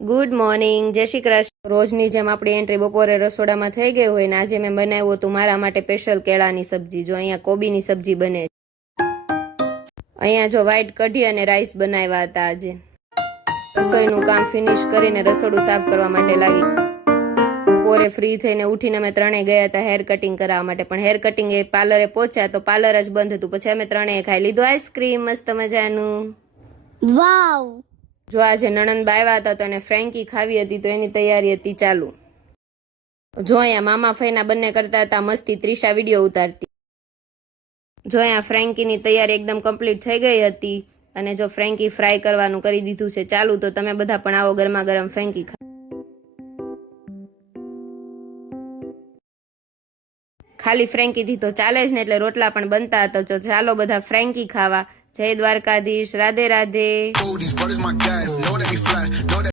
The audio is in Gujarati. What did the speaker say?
ગુડ મોર્નિંગ, જય શ્રી કૃષ્ણ। રોજની જેમ આપણી એન્ટ્રી બપોરે રસોડામાં થઈ ગઈ હોય ને આજે મેં બનાવ્યું હતું મારા માટે સ્પેશિયલ કેળાની સબ્જી। જો અહીંયા કોબીની સબ્જી બને છે, અહીંયા જો વ્હાઈટ કઢી અને રાઈસ બનાવ્યા હતા। આજે રસોઈનું કામ ફિનિશ કરીને રસોડું સાફ કરવા માટે લાગી। બપોરે ફ્રી થઈને ઉઠીને અમે ત્રણેય ગયા હતા હેર કટિંગ કરાવવા માટે, પણ હેર કટિંગ એ પાર્લરે પહોંચ્યા તો પાર્લર જ બંધ હતું। પછી અમે ત્રણેય ખાઈ લીધું આઈસ્ક્રીમ મસ્ત મજાનું। વાવ! જો આજે નણંદ આવ્યા હતા તો એને ફ્રેન્કી ખાવી હતી તો એની તૈયારી હતી ચાલુ। જો અહીંયા મામા ફઈના બંને કરતા હતા મસ્તી, ત્રિષા વિડીયો ઉતારતી। જો અહીંયા ફ્રેન્કીની તૈયારી એકદમ કમ્પ્લીટ થઈ ગઈ હતી અને જો ફ્રેન્કી ફ્રાય કરવાનું કરી દીધું છે ચાલુ। તો તમે બધા પણ આવો ગરમા ગરમ ફ્રેન્કી ખાલી ફ્રેન્કીથી તો ચાલે જ ને, એટલે રોટલા પણ બનતા હતા। તો ચાલો બધા ફ્રેન્કી ખાવા। જય દ્વારકાધીશ, રાધે રાધે।